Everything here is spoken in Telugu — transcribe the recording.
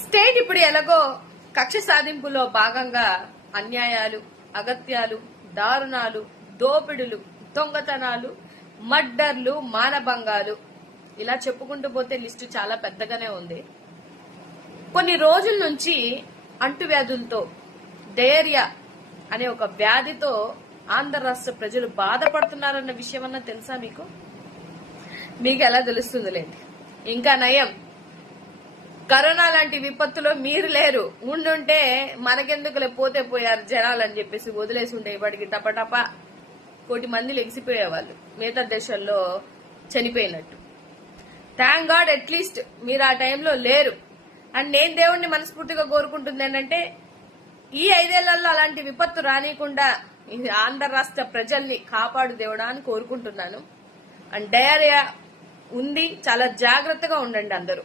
స్టేట్ ఇప్పుడు ఎలాగో కక్ష సాధింపులో భాగంగా అన్యాయాలు, అగత్యాలు, దారుణాలు, దోపిడులు, దొంగతనాలు, మర్డర్లు, మానభంగాలు ఇలా చెప్పుకుంటూ పోతే లిస్టు చాలా పెద్దగానే ఉంది. కొన్ని రోజుల నుంచి అంటువ్యాధులతో, డయేరియా అనే ఒక వ్యాధితో ఆంధ్ర రాష్ట్ర ప్రజలు బాధపడుతున్నారన్న విషయం అన్నా తెలుసా మీకు? మీకు ఎలా తెలుస్తుందిలేండి. ఇంకా నయం, కరోనా లాంటి విపత్తులో మీరు లేరు, ఉండుంటే మనకెందుకులే పోతే పోయారు జనాలు అని చెప్పేసి వదిలేసి ఉంటే ఇప్పటికి టపటప 1 కోటి మంది లెగిసిపోయేవాళ్ళు మిగతా దేశాల్లో చనిపోయినట్టు. థ్యాంక్ గాడ్ అట్లీస్ట్ మీరు ఆ టైంలో లేరు. అండ్ నేను దేవుణ్ణి మనస్ఫూర్తిగా కోరుకుంటుంది ఏంటంటే ఈ 5 ఏళ్లలో అలాంటి విపత్తు రానియకుండా ఆంధ్ర రాష్ట్ర ప్రజల్ని కాపాడు దేవుడా అని కోరుకుంటున్నాను. అండ్ డయేరియా ఉంది, చాలా జాగ్రత్తగా ఉండండి అందరూ.